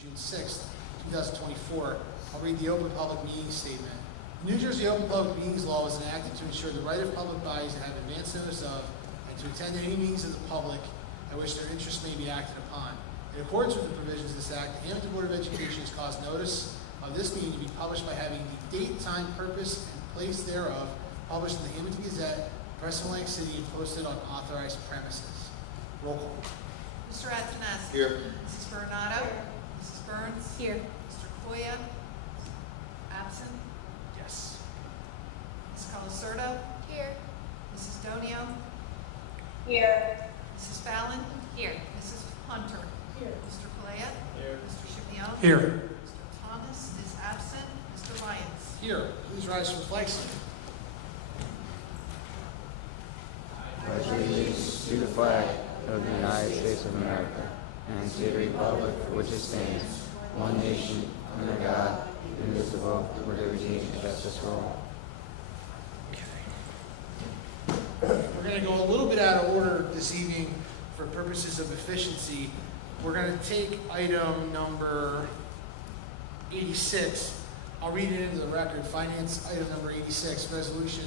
June 6th, 2024. I'll read the Open Public Meeting Statement. The New Jersey Open Public Meetings Law was enacted to ensure the right of public bodies to have advance notice of and to attend any meetings of the public at which their interests may be acted upon. In accordance with the provisions of this Act, the Hammonton Board of Education has caused notice of this meeting to be published by having the date, time, purpose, and place thereof published in the Hammonton Gazette, Press of Atlantic City, and posted on authorized premises. Roll call. Mr. Antonescu. Here. Mrs. Bernardo. Here. Mrs. Burns. Here. Mr. Koya. Absent. Yes. Ms. Colasurdo. Here. Mrs. Donio. Here. Mrs. Fallon. Here. Mrs. Hunter. Here. Mr. Kalea. Here. Mr. Shimion. Here. Mr. Thomas is absent. Mr. Lyons. Here. Please rise for the flag salute. Pledge allegiance to the flag of the United States of America and to the republic for which it stands, one nation, under God, indivisible, with liberty and justice for all. We're going to go a little bit out of order this evening for purposes of efficiency. We're going to take item number 86. I'll read it into the record. Finance item number 86, resolution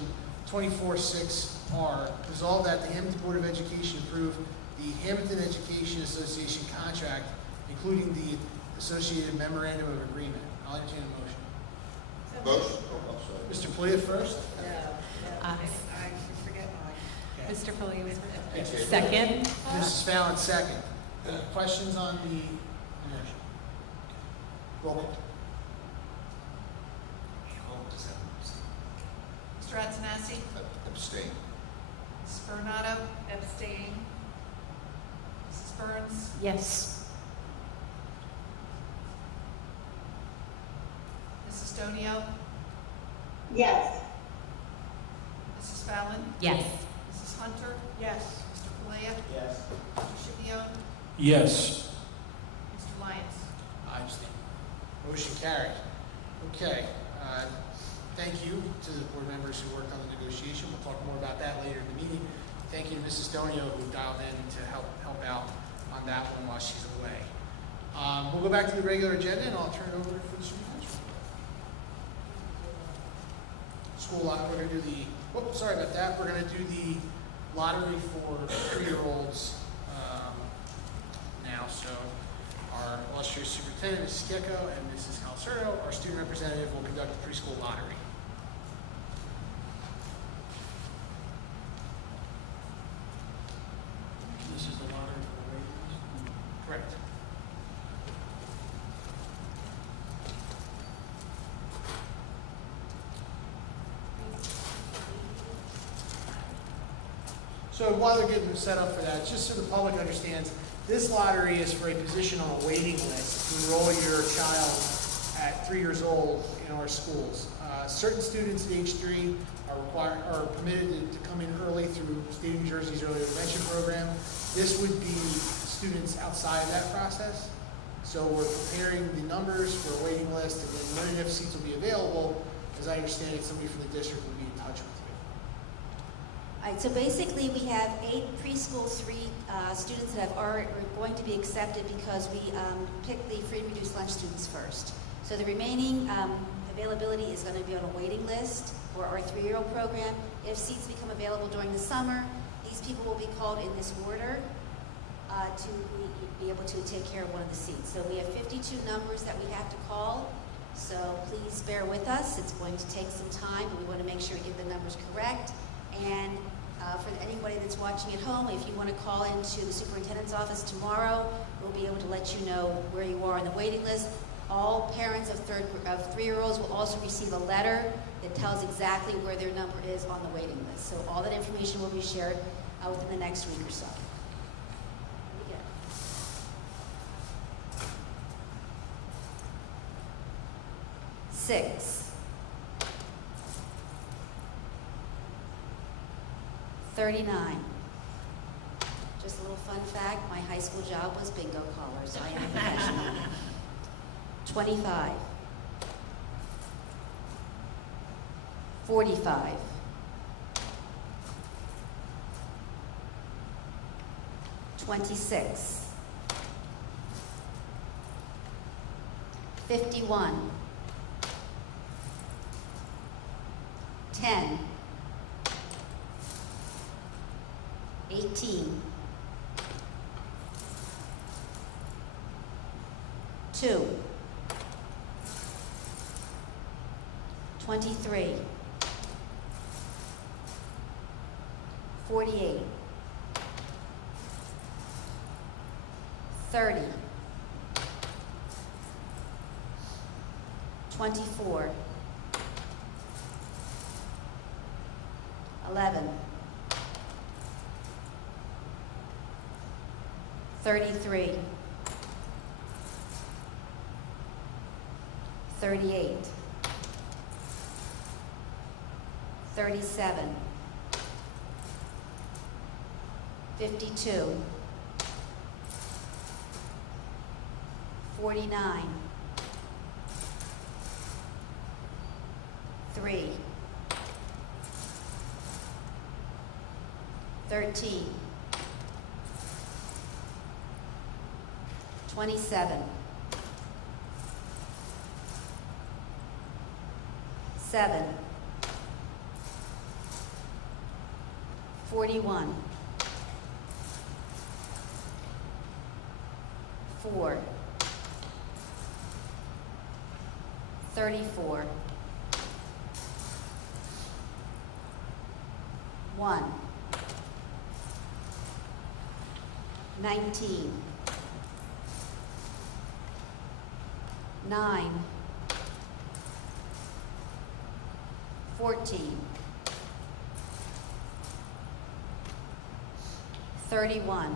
246R. Resolved that the Hammonton Board of Education approve the Hammonton Education Association contract, including the associated memorandum of agreement. I'll entertain a motion. Motion. Oh, I'm sorry. Mr. Pollia first. I forget mine. Okay. Mr. Foley was Okay. second. Mrs. Fallon, second. Any questions on the motion? Roll call. Mr. Antonescu. Abstain. Mrs. Bernardo. Abstain. Mrs. Burns. Yes. Mrs. Donio. Yes. Mrs. Fallon. Yes. Mrs. Hunter. Yes. Mr. Kalea. Yes. Mr. Shimion. Yes. Mr. Lyons. I abstain. Motion carried. Okay, thank you to the board members who worked on the negotiation. We'll talk more about that later in the meeting. Thank you to Mrs. Donio who dialed in to help out on that one while she's away. We'll go back to the regular agenda and I'll turn it over for the superintendent. School lot, we're gonna do the, whoops, sorry about that. We're gonna do the lottery for 3-year-olds now. So our illustrious superintendent, Mrs. Kieko, and Mrs. Calcerto, our student representative, will conduct the preschool lottery. This is the lottery for the ratings? Correct. So while they're getting set up for that, just so the public understands, this lottery is for a position on a waiting list to enroll your child at 3 years old in our schools. Certain students at age 3 are permitted to come in early through State of New Jersey's Early Intervention Program. This would be students outside of that process. So we're preparing the numbers for a waiting list, and then when and if seats will be available, as I understand it, somebody from the district will be in touch with you. All right, so basically we have 8 preschool 3 students that are going to be accepted because we picked the free and reduced lunch students first. So the remaining availability is going to be on a waiting list for our 3-year-old program. If seats become available during the summer, these people will be called in this order to be able to take care of one of the seats. So we have 52 numbers that we have to call. So please bear with us. It's going to take some time, but we want to make sure we get the numbers correct. And for anybody that's watching at home, if you want to call into the superintendent's office tomorrow, we'll be able to let you know where you are on the waiting list. All parents of 3-year-olds will also receive a letter that tells exactly where their number is on the waiting list. So all that information will be shared within the next week or so. Here we go. Six. 39. Just a little fun fact, my high school job was bingo caller, so I am a professional. 25. 45. 26. 51, 10, 18, 2, 23, 48, 30, 24, 11, 33, 38, 37, 52, 49, 3, 13, 27, 7, 41, 4, 34, 1, 19, 9, 14, 31,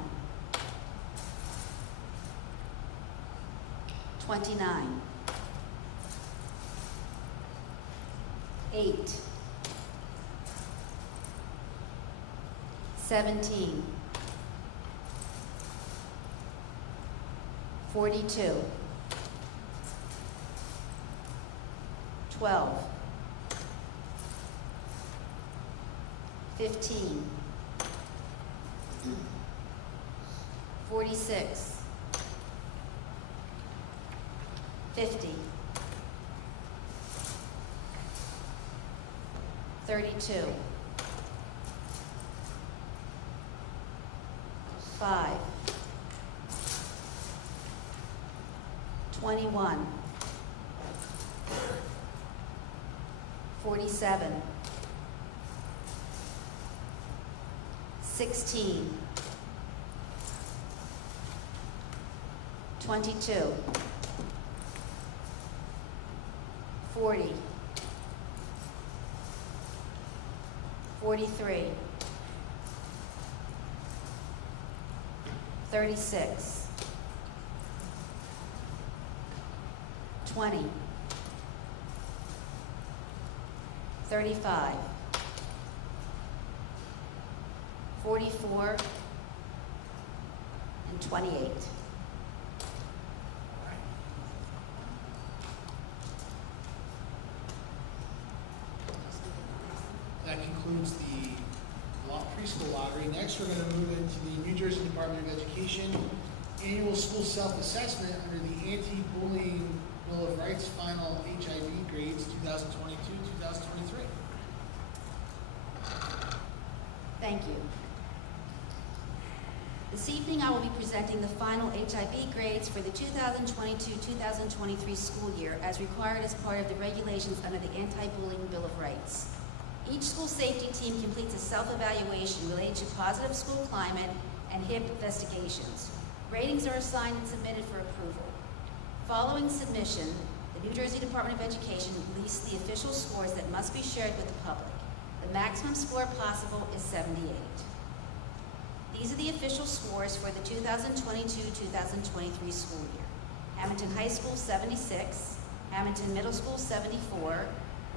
29, 8, 17, 42, 12, 15, 46, 50, 32, 5, 21, 47, 16, 22, 40, 43, 36, 20, 35, 44, and 28. That concludes the preschool lottery. Next, we're going to move into the New Jersey Department of Education annual school self-assessment under the Anti-Bullying Bill of Rights final HIV grades 2022-2023. Thank you. This evening, I will be presenting the final HIV grades for the 2022-2023 school year as required as part of the regulations under the Anti-Bullying Bill of Rights. Each school safety team completes a self-evaluation related to positive school climate and HIP investigations. Ratings are assigned and submitted for approval. Following submission, the New Jersey Department of Education lists the official scores that must be shared with the public. The maximum score possible is 78. These are the official scores for the 2022-2023 school year. Hammonton High School, 76. Hammonton Middle School, 74.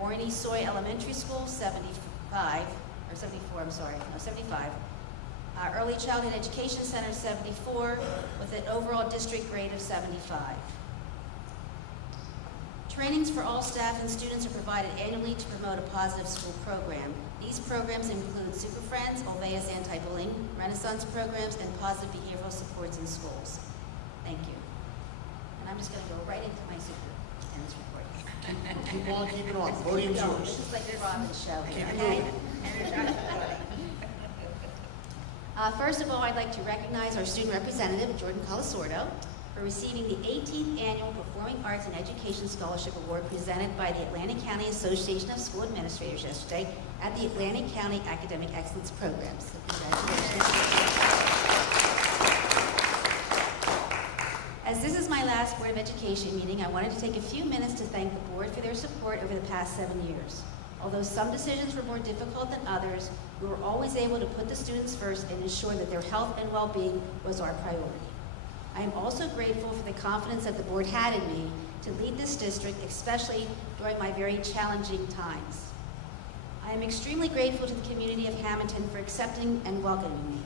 Warren East Soy Elementary School, 75. Or 74, I'm sorry. No, 75. Early Childhood Education Center, 74, with an overall district grade of 75. Trainings for all staff and students are provided annually to promote a positive school program. These programs include Super Friends, Olvea's anti-bullying, Renaissance programs, and positive behavioral supports in schools. Thank you. And I'm just going to go right into my super. attendance report. Keep on keeping on. Podium's No, yours. this is like the Robin show here, Keep it okay? moving. First of all, I'd like to recognize our student representative, Jordan Colasordo, for receiving the 18th Annual Performing Arts and Education Scholarship Award presented by the Atlantic County Association of School Administrators yesterday at the Atlantic County Academic Excellence Program. So congratulations. As this is my last Board of Education meeting, I wanted to take a few minutes to thank the Board for their support over the past 7 years. Although some decisions were more difficult than others, we were always able to put the students first and ensure that their health and well-being was our priority. I am also grateful for the confidence that the Board had in me to lead this district, especially during my very challenging times. I am extremely grateful to the community of Hammonton for accepting and welcoming me.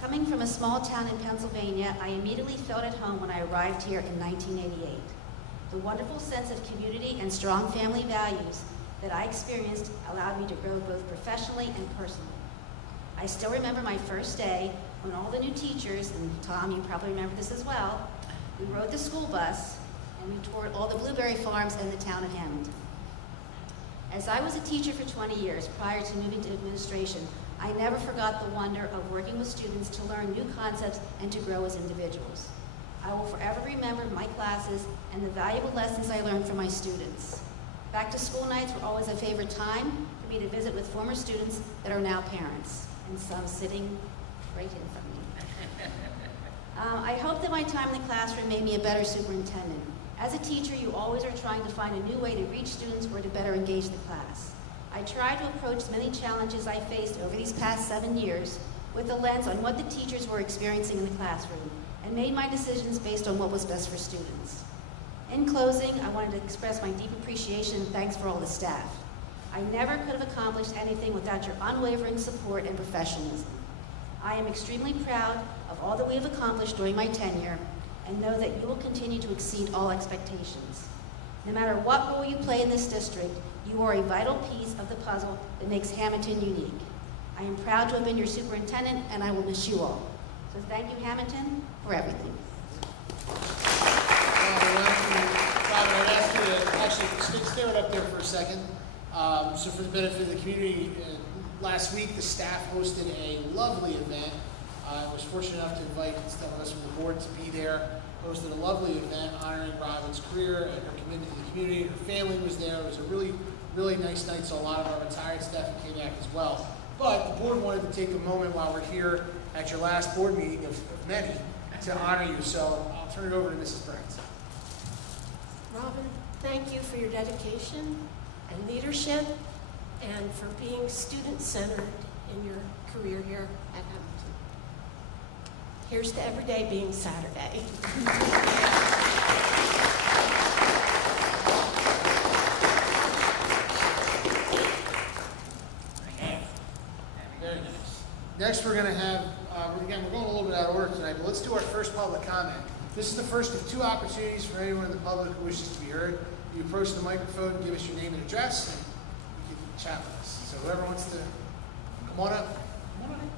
Coming from a small town in Pennsylvania, I immediately felt at home when I arrived here in 1988. The wonderful sense of community and strong family values that I experienced allowed me to grow both professionally and personally. I still remember my first day when all the new teachers, and Tom, you probably remember this as well, we rode the school bus and we toured all the blueberry farms in the town of Hammonton. As I was a teacher for 20 years prior to moving to administration, I never forgot the wonder of working with students to learn new concepts and to grow as individuals. I will forever remember my classes and the valuable lessons I learned from my students. Back to school nights were always a favorite time for me to visit with former students that are now parents, and some sitting right in front of me. I hope that my time in the classroom made me a better superintendent. As a teacher, you always are trying to find a new way to reach students or to better engage the class. I try to approach many challenges I faced over these past 7 years with a lens on what the teachers were experiencing in the classroom and made my decisions based on what was best for students. In closing, I wanted to express my deep appreciation and thanks for all the staff. I never could have accomplished anything without your unwavering support and professionalism. I am extremely proud of all that we have accomplished during my tenure and know that you will continue to exceed all expectations. No matter what role you play in this district, you are a vital piece of the puzzle that makes Hammonton unique. I am proud to have been your superintendent, and I will miss you all. So thank you, Hammonton, for everything. Robin, I'd ask you to actually stay right up there for a second. So for the benefit of the community, last week the staff hosted a lovely event. I was fortunate enough to invite some of us from the board to be there. Hosted a lovely event honoring Robin's career and her commitment to the community. Her family was there. It was a really, really nice night, so a lot of our retired staff came back as well. But the board wanted to take a moment while we're here at your last board meeting of many to honor you. So I'll turn it over to Mrs. Burns. Robin, thank you for your dedication and leadership and for being student-centered in your career here at Hammonton. Here's to every day being Saturday. Very nice. Next, we're going to have, we're going a little bit out of order tonight, but let's do our first public comment. This is the first of 2 opportunities for anyone in the public who wishes to be heard. You approach the microphone and give us your name and address, and you can chat with us. So whoever wants to come on up. Come on up.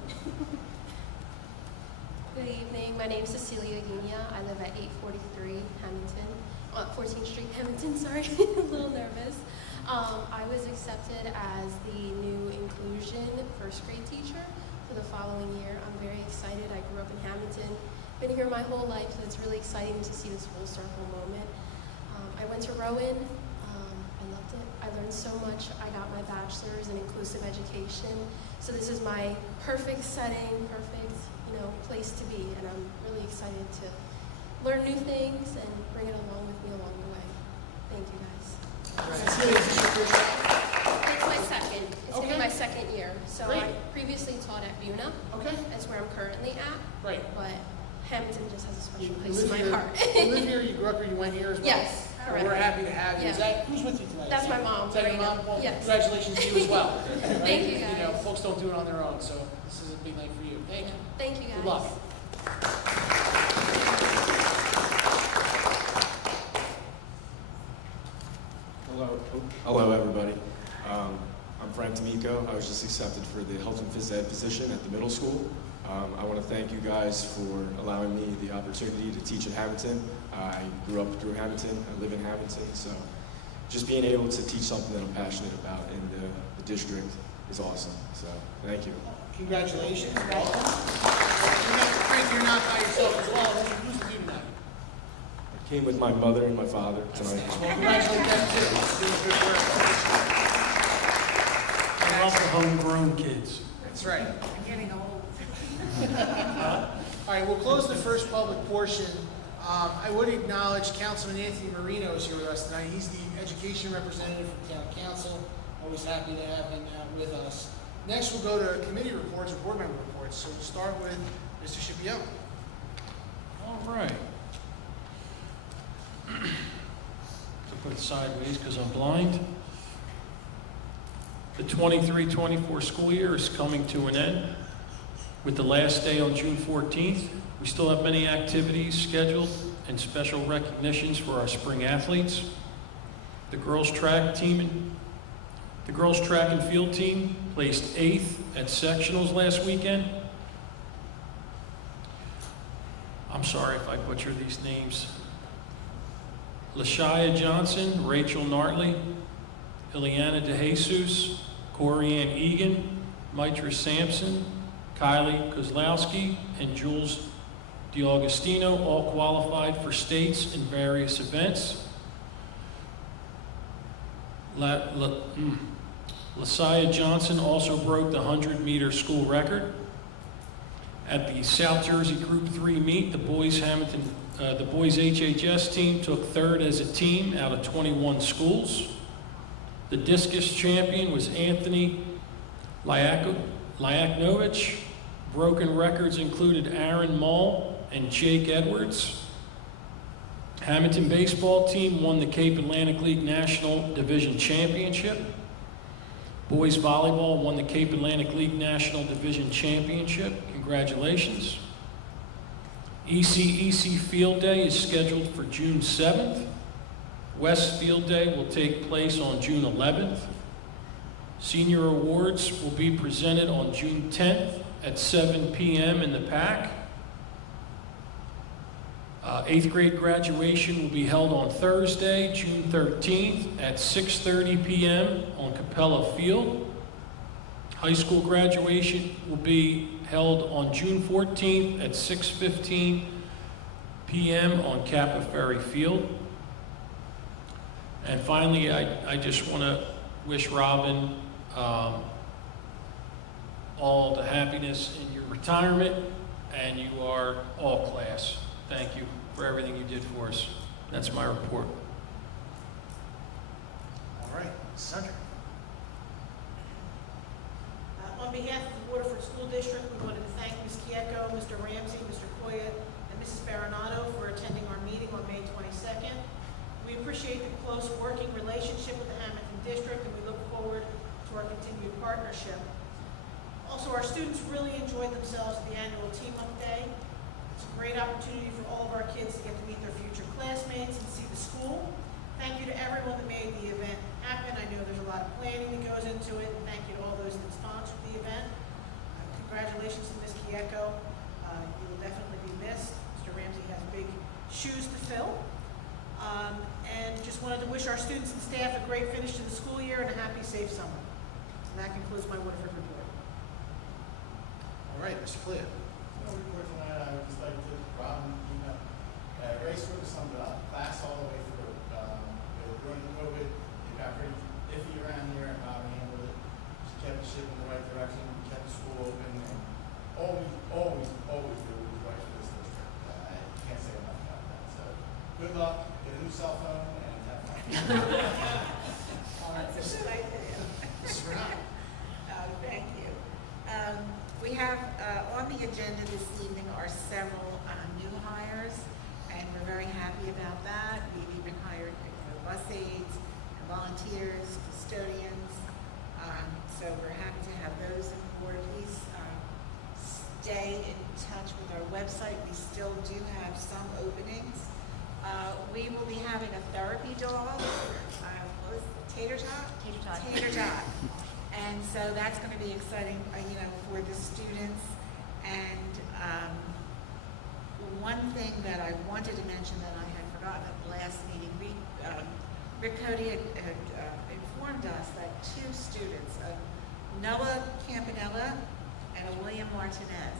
Good evening. My name is Cecilia Guinea. I live at 843 Hammonton, 14th Street, Hammonton, sorry. A little nervous. I was accepted as the new inclusion first grade teacher for the following year. I'm very excited. I grew up in Hammonton, been here my whole life, so it's really exciting to see this full circle moment. I went to Rowan. I loved it. I learned so much. I got my bachelor's in inclusive education. So this is my perfect setting, perfect place to be, and I'm really excited to learn new things and bring it along with me along the way. Thank you guys. Cecilia, is this your first time? It's my second. It's gonna Okay. be my second year. So Great. I previously taught at BUNA. Okay. That's where I'm currently at. Great. But Hammonton just has a special You place in my live here, heart. you live here, you grew up here, you went here as well? Yes, Well, correct. we're happy to have you. Is Yeah. that, who's with you tonight? That's my mom, Is that your Marina. mom? Well, Yes. congratulations to you as well. Right? Thank you, You know, guys. folks don't do it on their own, so this is a big night for you. Thank you. Thank you guys. Good luck. Hello everybody. I'm Frank D'Amico. I was just accepted for the health and phys ed position at the middle school. I want to thank you guys for allowing me the opportunity to teach at Hammonton. I grew up through Hammonton. I live in Hammonton, so just being able to teach something that I'm passionate about in the district is awesome. So thank you. Congratulations. Welcome. Frank, you're not by yourself as well. Who's the student now? I came with my mother and my father tonight. Well, congratulate them too. Doing good work. I love the homegrown kids. That's right. I'm getting old. All right, we'll close the first public portion. I would acknowledge Councilman Anthony Marino is here with us tonight. He's the education representative from Town Council. Always happy to have him with us. Next, we'll go to committee reports or board member reports. So we'll start with Mr. Scipione. All right. To put it sideways because I'm blind. The 23-24 school year is coming to an end with the last day on June 14th. We still have many activities scheduled and special recognitions for our spring athletes. The girls track and field team placed 8th at sectionals last weekend. I'm sorry if I butcher these names. Lashaya Johnson, Rachel Nartley, Ileana DeJesus, Corianne Egan, Mitra Sampson, Kylie Kozlowski, and Jules DiAugustino all qualified for states in various events. Lashaya Johnson also broke the 100-meter school record. At the South Jersey Group 3 meet, the boys HHS team took 3rd as a team out of 21 schools. The discus champion was Anthony Lyaknovich. Broken records included Aaron Mull and Jake Edwards. Hammonton baseball team won the Cape Atlantic League National Division Championship. Boys volleyball won the Cape Atlantic League National Division Championship. Congratulations. ECEC Field Day is scheduled for June 7th. West Field Day will take place on June 11th. Senior awards will be presented on June 10th at 7 p.m. in the PAC. 8th grade graduation will be held on Thursday, June 13th at 6:30 p.m. on Capella Field. High school graduation will be held on June 14th at 6:15 p.m. on Kappa Ferry Field. And finally, I just want to wish Robin all the happiness in your retirement, and you are all class. Thank you for everything you did for us. That's my report. All right, Sandra. On behalf of the Waterford School District, we wanted to thank Ms. Kieko, Mr. Ramsey, Mr. Koya, and Mrs. Baronato for attending our meeting on May 22nd. We appreciate the close working relationship with the Hammonton District, and we look forward to our continued partnership. Also, our students really enjoyed themselves at the annual Team Up Day. It's a great opportunity for all of our kids to get to meet their future classmates and see the school. Thank you to everyone that made the event happen. I know there's a lot of planning that goes into it, and thank you to all those that sponsored the event. Congratulations to Ms. Kieko. You will definitely be missed. Mr. Ramsey has big shoes to fill. And just wanted to wish our students and staff a great finish to the school year and a happy, safe summer. And that concludes my Waterford report. All right, Mr. Flea. No report tonight. I would just like to, Robin, Ray sort of summed it up. Class all the way through. During COVID, it got pretty iffy around here, and Robin handled it. She kept the ship in the right direction, kept the school open, and always do what was right for this district. I can't say enough about that. So, good luck. Get a new cell phone and have fun. Mrs. Renato. Thank you. We have on the agenda this evening are several new hires, and we're very happy about that. We've even hired bus aides, volunteers, custodians, so we're happy to have those on board. Please stay in touch with our website. We still do have some openings. We will be having a therapy dog, what was it, Tater Tot? Tater Tot. And so that's going to be exciting, for the students. And one thing that I wanted to mention that I had forgotten at the last meeting, Rick Cody had informed us that 2 students, Noah Campanella and William Martinez,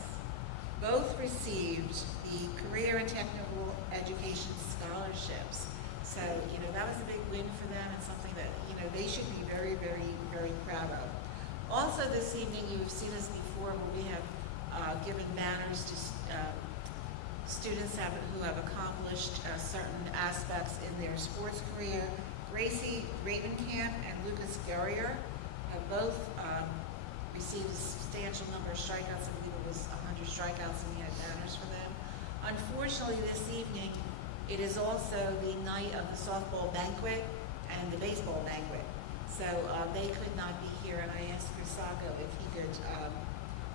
both received the Career and Technical Education Scholarships. So, that was a big win for them and something that, they should be very, very, very proud of. Also this evening, you've seen us before where we have given banners to students who have accomplished certain aspects in their sports career. Gracie Ravenkamp and Lucas Guerrier have both received a substantial number of strikeouts. I believe it was 100 strikeouts, and we had banners for them. Unfortunately, this evening, it is also the night of the softball banquet and the baseball banquet. So they could not be here, and I asked Chris Sacco if he could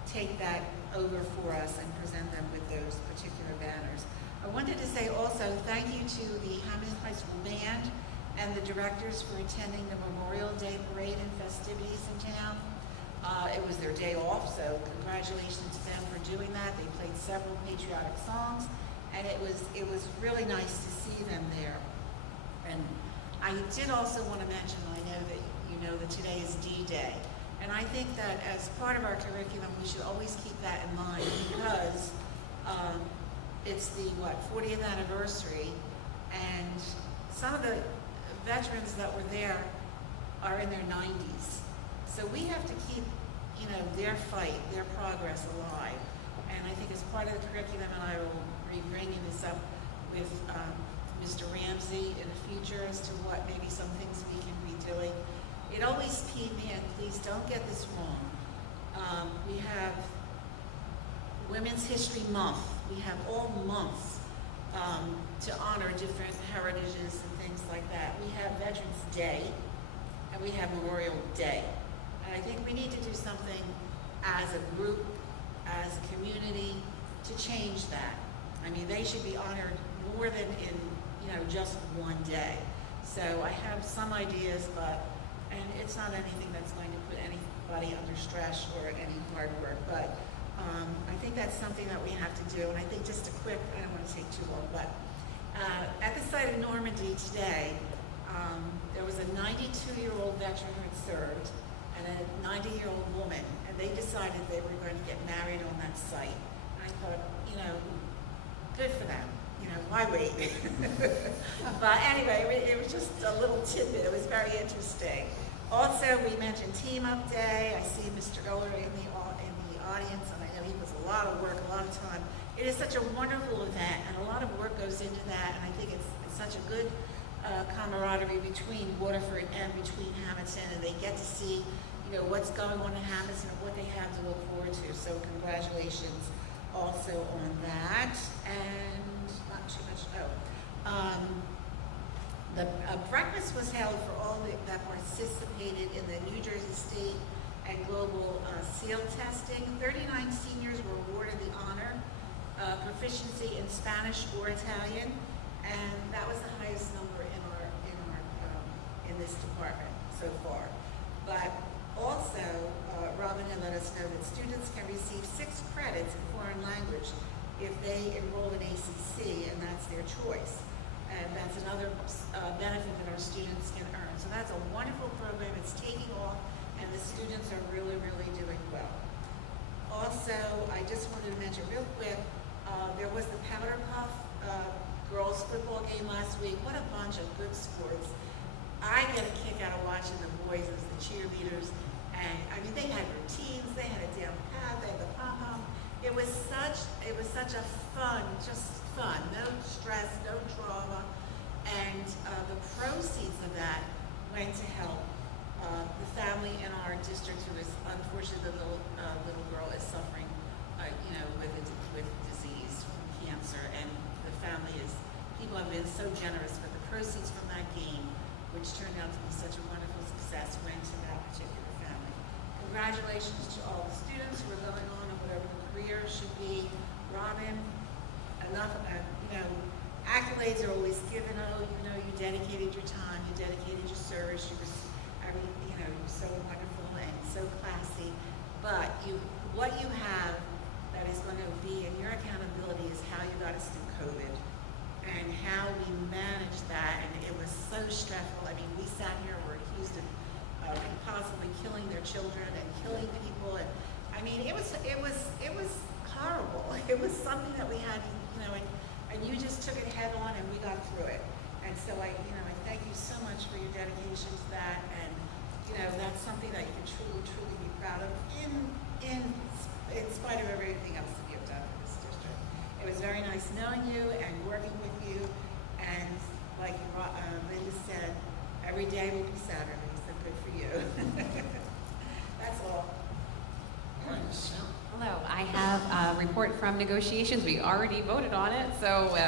take that over for us and present them with those particular banners. I wanted to say also thank you to the Hammonton High School Band and the directors for attending the Memorial Day Parade and festivities in town. It was their day off, so congratulations to them for doing that. They played several patriotic songs, and it was really nice to see them there. And I did also want to mention, I know that you know that today is D-Day, and I think that as part of our curriculum, we should always keep that in mind because it's the 40th anniversary, and some of the veterans that were there are in their 90s. So we have to keep, their fight, their progress alive. And I think as part of the curriculum, and I will be bringing this up with Mr. Ramsey in the future as to what maybe some things we can be doing. It always peeved me, and please don't get this wrong. We have Women's History Month. We have all months to honor different heritages and things like that. We have Veterans Day, and we have Memorial Day. And I think we need to do something as a group, as a community, to change that. I mean, they should be honored more than in, just one day. So I have some ideas, and it's not anything that's going to put anybody under stress or any hard work, but I think that's something that we have to do. And I think just a quick, I don't want to take too long, but at the site of Normandy today, there was a 92-year-old veteran who had served and a 90-year-old woman, and they decided they were going to get married on that site. And I thought, good for them. Why wait? But anyway, it was just a little tidbit. It was very interesting. Also, we mentioned Team Up Day. I see Mr. Goller in the audience, and I know he puts a lot of work, a lot of time. It is such a wonderful event, and a lot of work goes into that, and I think it's such a good camaraderie between Waterford and between Hammonton, and they get to see, what's going on in Hammonton and what they have to look forward to. So congratulations also on that. And not too much, the breakfast was held for all that participated in the New Jersey State and Global SEAL testing. 39 seniors were awarded the honor proficiency in Spanish or Italian, and that was the highest number in this department so far. But also, Robin had let us know that students can receive 6 credits in foreign language if they enroll in ACC, and that's their choice. And that's another benefit that our students can earn. So that's a wonderful program. It's taking off, and the students are really, really doing well. Also, I just wanted to mention real quick, there was the Powder Puff girls football game last week. What a bunch of good sports. I get a kick out of watching the boys as the cheerleaders. And I mean, they had routines, they had a down pat, they had the pom-pom. It was such a fun, just fun, no stress, no drama. And the proceeds of that went to help the family in our district who is, unfortunately, the little girl is suffering, with disease, from cancer. And the family people have been so generous, but the proceeds from that game, which turned out to be such a wonderful success, went to that particular family. Congratulations to all the students who are going on in whatever the career should be. Robin, enough, accolades are always given. Oh, you dedicated your time, you dedicated your service, you were so wonderful and so classy. But what you have that is going to be, and your accountability is how you got us through COVID and how we managed that, and it was so stressful. I mean, we sat here and were accused of possibly killing their children and killing people, and I mean, it was horrible. It was something that we had, you know, and you just took it head on, and we got through it. And so I thank you so much for your dedication to that, and that's something that you can truly, truly be proud of in spite of everything else that you've done in this district. It was very nice knowing you and working with you, and like Linda said, every day will be Saturday, so good for you. That's all. All right, Mrs. Snell. Hello, I have a report from negotiations. We already voted on it, so we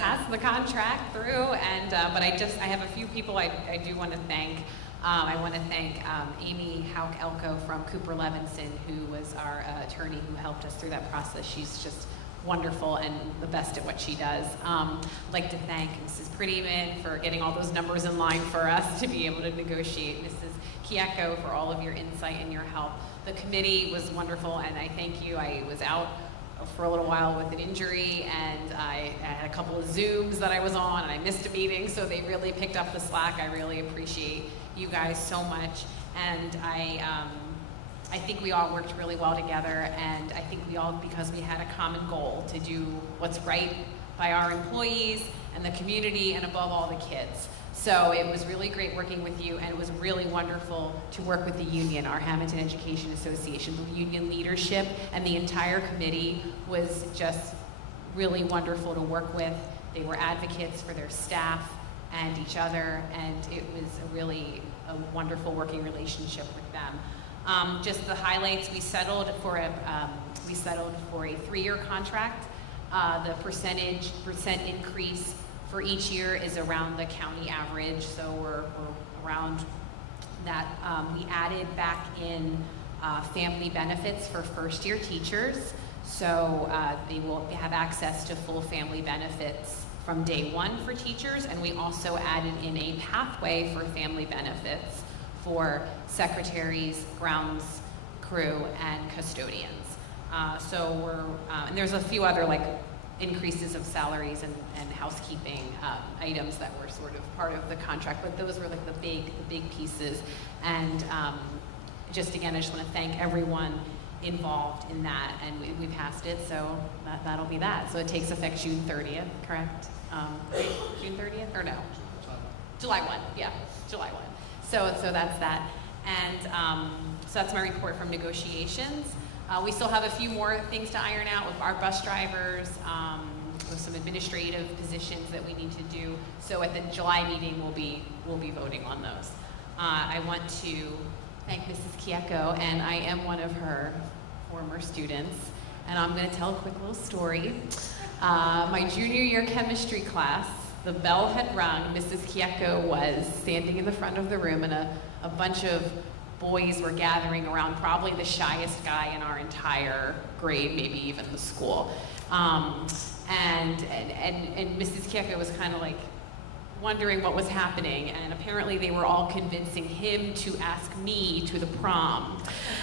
passed the contract through. And but I have a few people I do want to thank. I want to thank Amy Hauk-Elko from Cooper Levinson, who was our attorney who helped us through that process. She's just wonderful and the best at what she does. I'd like to thank Mrs. Prettyman for getting all those numbers in line for us to be able to negotiate. Mrs. Kieko for all of your insight and your help. The committee was wonderful, and I thank you. I was out for a little while with an injury, and I had a couple of Zooms that I was on, and I missed a meeting, so they really picked up the slack. I really appreciate you guys so much, and I think we all worked really well together, and I think we all, because we had a common goal to do what's right by our employees and the community, and above all, the kids. So it was really great working with you, and it was really wonderful to work with the union, our Hammonton Education Association. The union leadership and the entire committee was just really wonderful to work with. They were advocates for their staff and each other, and it was really a wonderful working relationship with them. Just the highlights: we settled for a 3-year contract. The percent increase for each year is around the county average, so we're around that. We added back in family benefits for first-year teachers, so they will have access to full family benefits from day one for teachers, and we also added in a pathway for family benefits for secretaries, grounds crew, and custodians. And there's a few other increases of salaries and housekeeping items that were sort of part of the contract, but those were the big pieces. And just again, I just want to thank everyone involved in that, and we passed it, so that'll be that. So it takes effect June 30th, correct? June 30th, or no? July 1, yeah, July 1. So that's that. And so that's my report from negotiations. We still have a few more things to iron out with our bus drivers, with some administrative positions that we need to do. So at the July meeting, we'll be voting on those. I want to thank Mrs. Kieko, and I am one of her former students, and I'm going to tell a quick little story. My junior year chemistry class, the bell had rung. Mrs. Kieko was standing in the front of the room, and a bunch of boys were gathering around, probably the shyest guy in our entire grade, maybe even the school. And Mrs. Kieko was kind of wondering what was happening, and apparently they were all convincing him to ask me to the prom.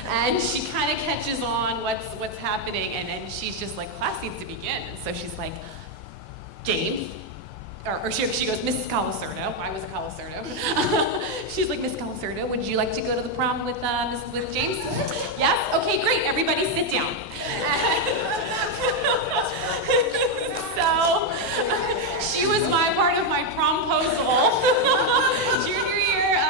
And she kind of catches on what's happening, and she's just like, class needs to begin. And so she's like, James, or she goes, Mrs. Colasurdo. I was a Colasurdo. She's like, Miss Colasurdo, would you like to go to the prom with James? Yes? Okay, great. Everybody sit down. So she was part of my promposal. Junior year.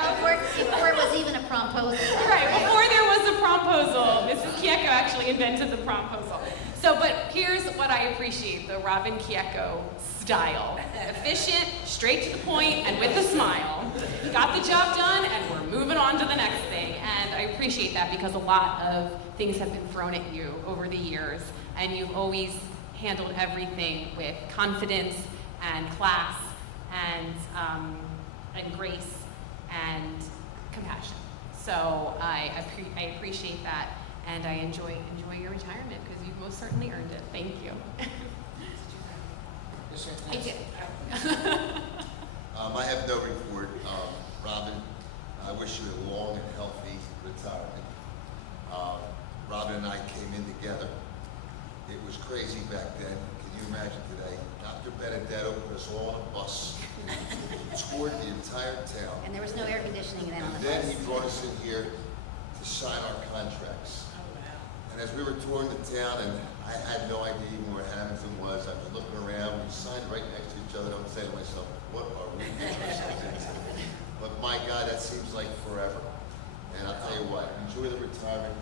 Before it was even a promposal. Right, before there was a promposal. Mrs. Kieko actually invented the promposal. So, but here's what I appreciate, the Robin Kieko style. Efficient, straight to the point, and with a smile. Got the job done, and we're moving on to the next thing. And I appreciate that because a lot of things have been thrown at you over the years, and you've always handled everything with confidence and class and grace and compassion. So I appreciate that, and I enjoy your retirement because you've most certainly earned it. Thank you. I did. I have no report. Robin, I wish you a long and healthy retirement. Robin and I came in together. It of town. And there was no air conditioning then on And the then bus. he brought us in here to sign our contracts. Oh, wow. And as we were touring the town, and I had no idea even where Hammonton was, I was looking around, we signed right next to each other, and I'm saying to myself, what are we getting ourselves into? But my God, that seems like forever. And I'll tell you what, enjoy the retirement.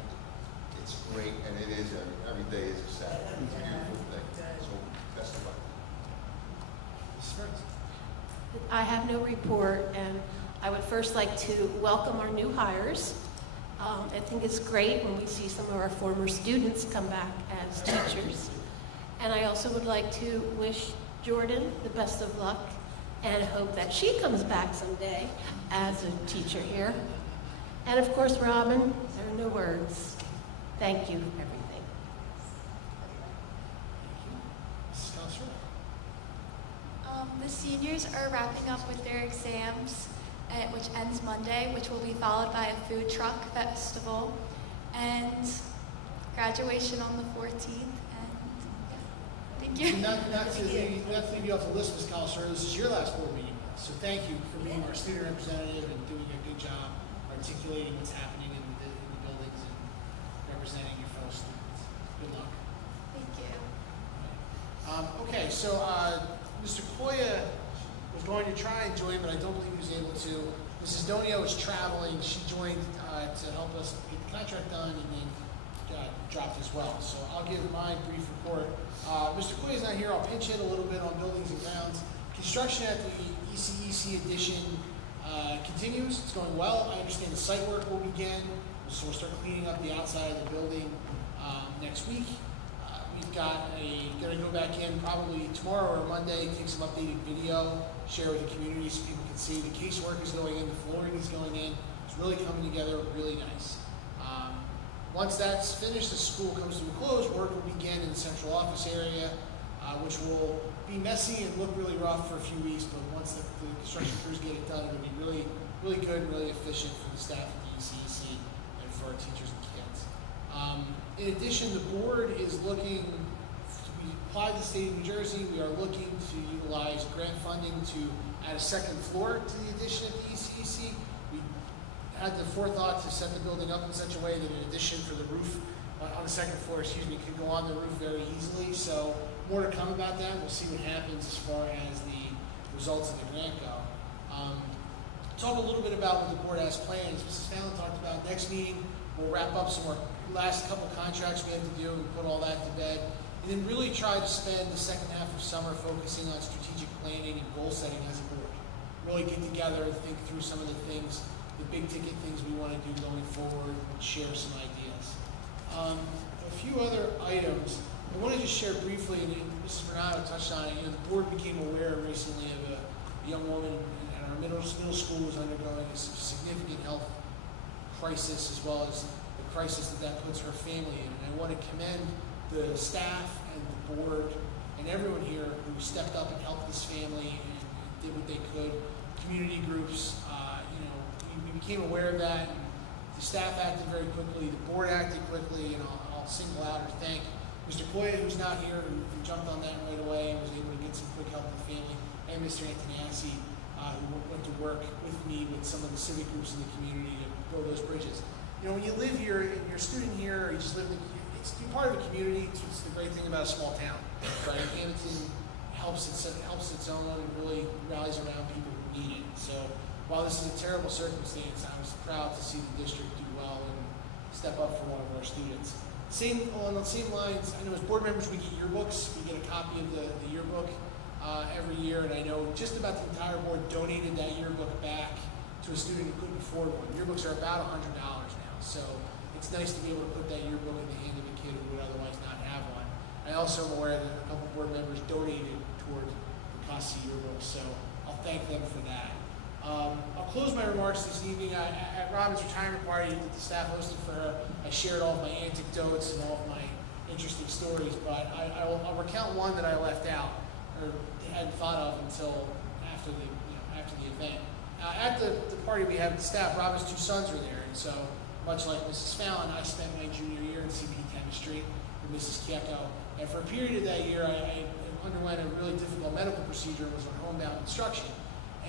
It's great, and it is, every day is a Saturday. It's a beautiful thing. So, best of luck. Mrs. Burns? I have no report, and I would first like to welcome our new hires. I think it's great when we see some of our former students come back as teachers. And I also would like to wish Jordan the best of luck and hope that she comes back someday as a teacher here. And of course, Robin, there are no words. Thank you for everything. Mrs. Costello? The seniors are wrapping up with their exams, which ends Monday, which will be followed by a food truck festival, and graduation on the 14th. And yeah, thank you. Not to leave you off the list, Ms. Costello, this is your last board meeting, so thank you for being our student representative and doing a good job articulating what's happening in the buildings and representing your fellow students. Good luck. Thank you. Okay, so Mr. Koya was going to try and join, but I don't believe he was able to. Mrs. Donio is traveling. She joined to help us get the contract done and then dropped as well. So I'll give my brief report. Mr. Koya is not here. I'll pinch hit a little bit on buildings and grounds. Construction at the ECEC addition continues. It's going well. I understand the site work will begin, so we'll start cleaning up the outside of the building next week. We've got gonna go back in probably tomorrow or Monday, take some updated video, share with the community so people can see. The casework is going in, the flooring is going in. It's really coming together really nice. Once that's finished, the school comes to a close, work will begin in the central office area, which will be messy and look really rough for a few weeks, but once the construction crews get it done, it'll be really, really good and really efficient for the staff at the ECEC and for our teachers and kids. In addition, the board is looking, we applied to the state of New Jersey, we are looking to utilize grant funding to add a second floor to the addition at the ECEC. We had the forethought to set the building up in such a way that an addition for the roof, on the second floor, could go on the roof very easily. So more to come about that. We'll see what happens as far as the results of the grant go. Talk a little bit about what the board has plans. Mrs. Fallon talked about next meeting. We'll wrap up some more last couple contracts we have to do and put all that to bed. And then really try to spend the second half of summer focusing on strategic planning and goal setting as a board. Really get together and think through some of the things, the big ticket things we want to do going forward and share some ideas. A few other items. I want to just share briefly, and Mrs. Bernardo touched on it, the board became aware recently of a young woman at our middle school who was undergoing a significant health crisis, as well as the crisis that puts her family in. And I want to commend the staff and the board and everyone here who stepped up and helped this family and did what they could. Community groups, we became aware of that, and the staff acted very quickly, the board acted quickly, and I'll single out or thank Mr. Koya, who's not here, who jumped on that right away and was able to get some quick help to the family, and Mr. Antoniazzi, who went to work with me with some of the civic groups in the community to build those bridges. When you live here and you're a student here, or you just live in you're part of a community. It's the great thing about a small town, right? Hammonton helps its own and really rallies around people who need it. So while this is a terrible circumstance, I was proud to see the district do well and step up for one of our students. On the same lines, I know as board members we get yearbooks. We get a copy of the yearbook every year, and I know just about the entire board donated that yearbook back to a student who couldn't afford one. Yearbooks are about $100 now, so it's nice to be able to put that yearbook in the hand of a kid who would otherwise not have one. I also am aware that a couple board members donated toward the cost of yearbooks, so I'll thank them for that. I'll close my remarks this evening. At Robin's retirement party that the staff hosted for her, I shared all of my anecdotes and all of my interesting stories, but I'll recount one that I left out or hadn't thought of until after the event. At the party we had with the staff, Robin's two sons were there, and so much like Mrs. Fallon, I spent my junior year in CBE chemistry with Mrs. Kieko, and for a period of that year, I underwent a really difficult medical procedure and was on homebound instruction.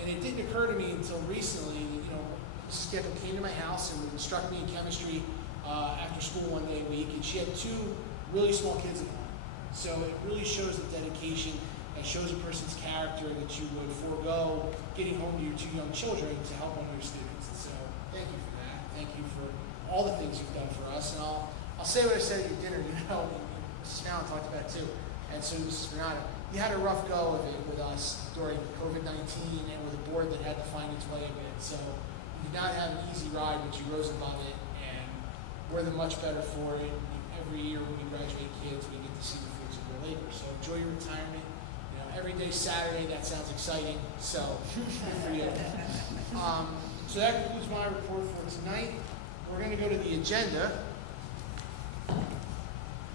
And it didn't occur to me until recently, you know, Mrs. Gecko came to my house and instructed me in chemistry after school one day a week, and she had 2 really small kids at home. So it really shows the dedication and shows a person's character that you would forego getting home to your 2 young children to help one of your students. And so thank you for that. Thank you for all the things you've done for us. And I'll say what I said at your dinner, you know, Mrs. Fallon talked about it too. And so Mrs. Bernardo, you had a rough go of it with us during COVID-19 and with a board that had to find its way a bit. So you did not have an easy ride, but you rose above it, and we're the much better for it. Every year when we graduate kids, we get to see the fruits of your labor. So enjoy your retirement. You know, every day Saturday, that sounds exciting. So good for you. So that concludes my report for tonight. We're going to go to the agenda.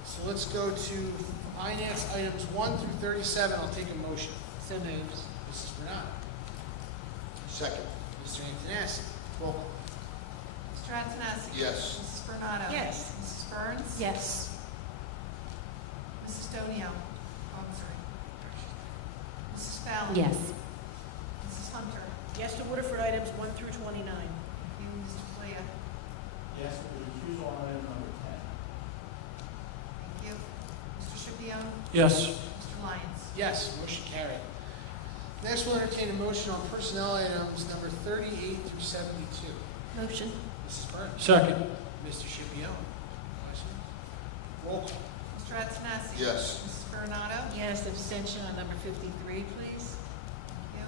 So let's go to finance items 1 through 37. I'll take a motion. So moved. Mrs. Bernard. Second. Mr. Antonassi. Roll call. Mr. Antonassi? Yes. Mrs. Bernardo? Yes. Mrs. Burns? Yes. Mrs. Stonio? Oh, I'm sorry. Mrs. Fallon? Yes. Mrs. Hunter? Yes to Waterford items 1 through 29. Thank you. Mr. Flea? Yes, for the recusal on item number 10. Thank you. Mr. Schipion? Yes. Mr. Lyons? Yes, motion carried. Next, we'll entertain a motion on personnel items number 38 through 72. Motion. Mrs. Burns. Second. Mr. Schipion. Questions? Roll call. Mr. Antonassi? Yes. Mrs. Bernardo? Yes, abstention on number 53, please. Thank you.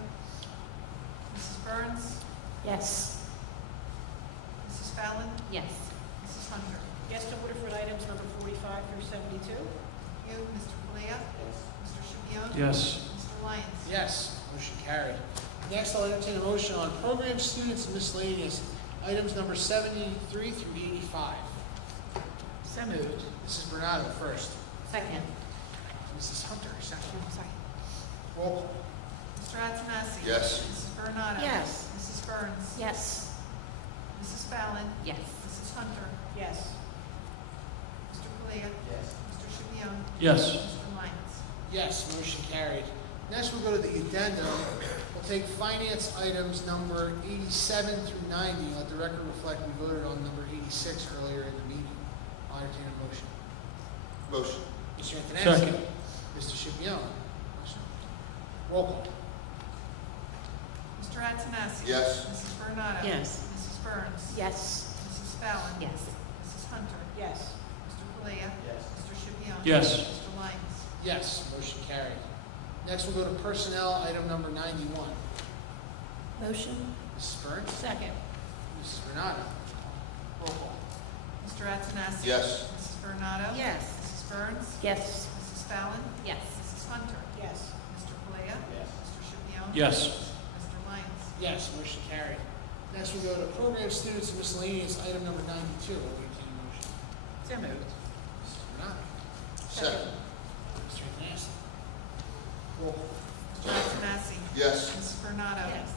Mrs. Burns? Yes. Mrs. Fallon? Yes. Mrs. Hunter? Yes to Waterford items number 45 through 72. Thank you. Mr. Flea? Yes. Mr. Schipion? Yes. Mr. Lyons? Yes, motion carried. Next, I'll entertain a motion on program students and miscellaneous items number 73 through 85. So moved. Mrs. Bernardo first. Second. Mrs. Hunter second. Sorry. Roll call. Mr. Antonassi? Yes. Mrs. Bernardo? Yes. Mrs. Burns? Yes. Mrs. Fallon? Yes. Mrs. Hunter? Yes. Mr. Flea? Yes. Mr. Schipion? Yes. Mr. Lyons? Yes, motion carried. Next, we'll go to the addendum. We'll take finance items number 87 through 90. Let the record reflect we voted on number 86 earlier in the meeting. I'll entertain a motion. Motion. Mr. Antonassi. Second. Mr. Schipion. Roll call. Mr. Antonassi? Yes. Mrs. Bernardo? Yes. Mrs. Burns? Yes. Mrs. Fallon? Yes. Mrs. Hunter? Yes. Mr. Flea? Yes. Mr. Schipion? Yes. Mr. Lyons? Yes, motion carried. Next, we'll go to personnel, item number 91. Motion. Mrs. Burns. Second. Mrs. Bernardo. Roll call. Mr. Antonassi? Yes. Mrs. Bernardo? Yes. Mrs. Burns? Yes. Mrs. Fallon? Yes. Mrs. Hunter? Yes. Mr. Flea? Yes. Mr. Schipion? Yes. Mr. Lyons? Yes, motion carried. Next, we'll go to program students and miscellaneous, item number 92. I'll entertain a motion. So moved. Mrs. Bernardo. Second. Mr. Antonassi. Roll call. Mr. Antonassi? Yes. Mrs. Bernardo? Yes.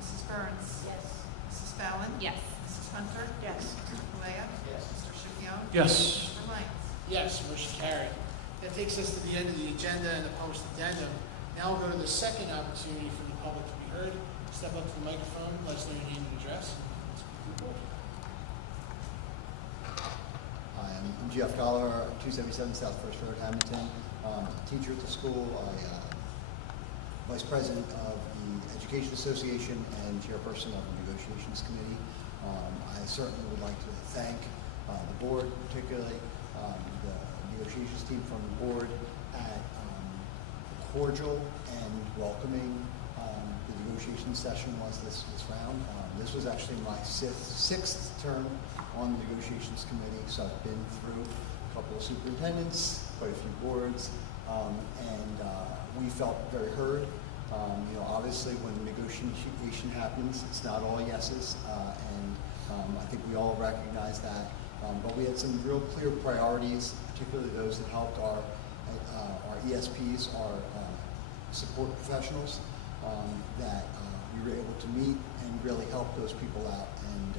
Mrs. Burns? Yes. Mrs. Fallon? Yes. Mrs. Hunter? Yes. Mr. Flea? Yes. Mr. Schipion? Yes. Mr. Lyons? Yes, motion carried. That takes us to the end of the agenda and the post addendum. Now we'll go to the second opportunity for the public to be heard. Step up to the microphone, let us know your name and address. Hi, I'm Jeff Dollar, 277 South First Road, Hammonton. Teacher at the school, Vice President of the Education Association and Chairperson of the Negotiations Committee. I certainly would like to thank the board, particularly the negotiations team from the board at cordial and welcoming the negotiation session was this round. This was actually my sixth term on the negotiations committee, so I've been through a couple of superintendents, quite a few boards, and we felt very heard. Obviously when negotiation happens, it's not all yeses, and I think we all recognize that. But we had some real clear priorities, particularly those that helped our ESPs, our support professionals, that we were able to meet and really help those people out. And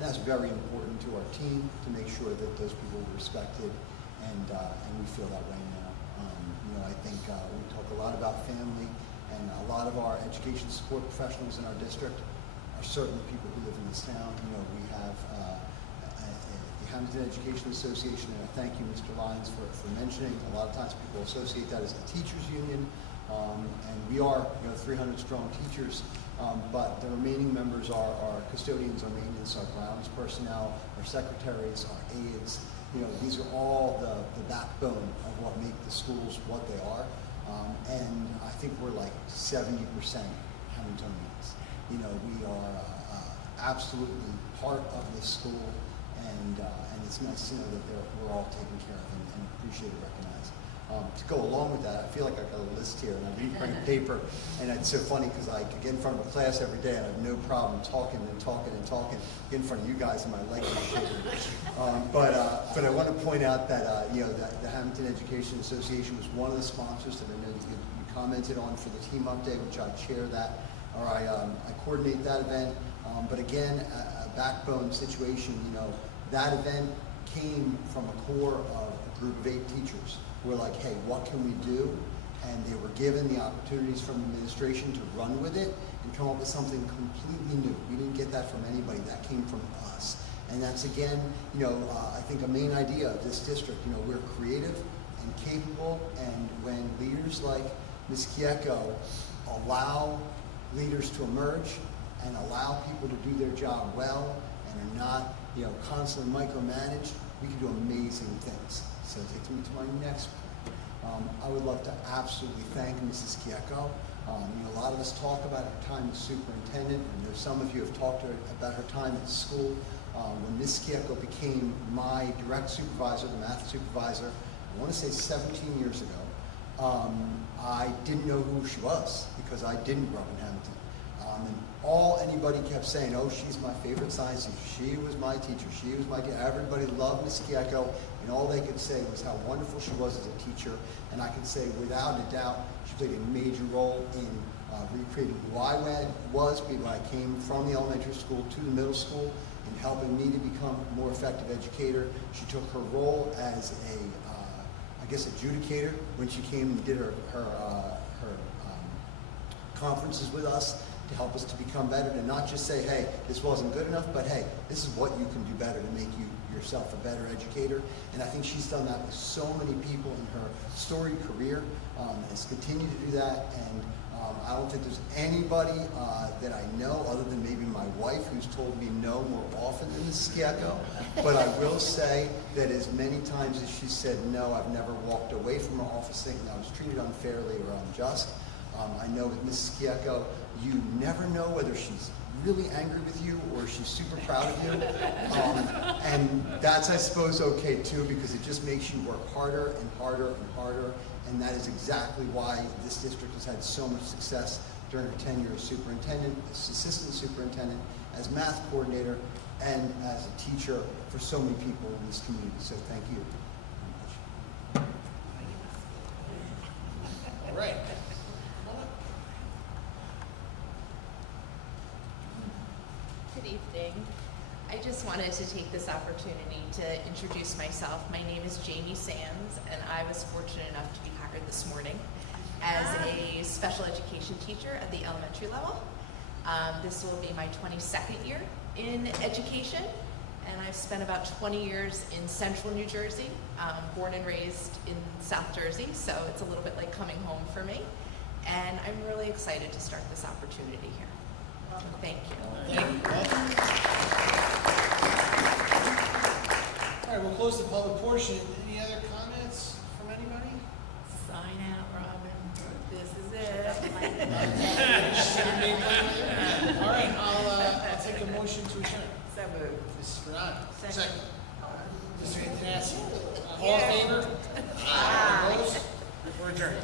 that's very important to our team to make sure that those people were respected, and we feel that way now. I think we talk a lot about family, and a lot of our education support professionals in our district are certainly people who live in this town. We have the Hammonton Education Association, and I thank you, Mr. Lyons, for mentioning. A lot of times people associate that as the teachers union, and we are 300 strong teachers, but the remaining members are our custodians, our maintenance, our grounds personnel, our secretaries, our aides. These are all the backbone of what make the schools what they are, and I think we're like 70% Hammontonians. We are absolutely part of this school, and it's nice to know that we're all taken care of and appreciated, recognized. To go along with that, I feel like I've got a list here, and I didn't bring paper, and it's so funny because I could get in front of a class every day, and I have no problem talking and talking and talking, get in front of you guys, and my legs are shaking. But I want to point out that the Hammonton Education Association was one of the sponsors that I know you commented on for the team update, which I chair that, or I coordinate that event. But again, a backbone situation. That event came from a core of a group of 8 teachers. We're like, hey, what can we do? And they were given the opportunities from administration to run with it and come up with something completely new. We didn't get that from anybody. That came from us. And that's, again, I think a main idea of this district. We're creative and capable, and when leaders like Ms. Kieko allow leaders to emerge and allow people to do their job well and are not, constantly micromanaged, we can do amazing things. So it takes me to my next point. I would love to absolutely thank Mrs. Kieko. A lot of us talk about her time as superintendent, and there's some of you have talked to her about her time at school. When Ms. Kieko became my direct supervisor, the math supervisor, I want to say 17 years ago, I didn't know who she was because I didn't grow up in Hammonton. And all anybody kept saying, oh, she's my favorite science teacher. She was my teacher. She was my teacher. Everybody loved Ms. Kieko, and all they could say was how wonderful she was as a teacher. And I can say without a doubt, she played a major role in recreating who I was, because I came from the elementary school to the middle school, and helping me to become a more effective educator. She took her role as adjudicator when she came and did her conferences with us to help us to become better, to not just say, hey, this wasn't good enough, but hey, this is what you can do better to make yourself a better educator. And I think she's done that with so many people in her storied career, has continued to do that. And I don't think there's anybody that I know other than maybe my wife who's told me no more often than Mrs. Kieko. But I will say that as many times as she said no, I've never walked away from her office thinking I was treated unfairly or unjust. I know with Mrs. Kieko, you never know whether she's really angry with you or she's super proud of you. And that's, I suppose, okay too, because it just makes you work harder and harder and harder. And that is exactly why this district has had so much success during her tenure as superintendent, as assistant superintendent, as math coordinator, and as a teacher for so many people in this community. So thank you. All right. Good evening. I just wanted to take this opportunity to introduce myself. My name is Jamie Sands, and I was fortunate enough to be hired this morning as a special education teacher at the elementary level. This will be my 22nd year in education, and I've spent about 20 years in central New Jersey, born and raised in South Jersey, so it's a little bit like coming home for me. And I'm really excited to start this opportunity here. Thank you. Thank you. All right, we'll close the public portion. Any other comments from anybody? Sign out, Robin. This is it. All right, I'll take a motion to adjourn. So moved. Mrs. Bernard. Second. Mr. Antonassi. All in favor? Opposed? We're adjourned.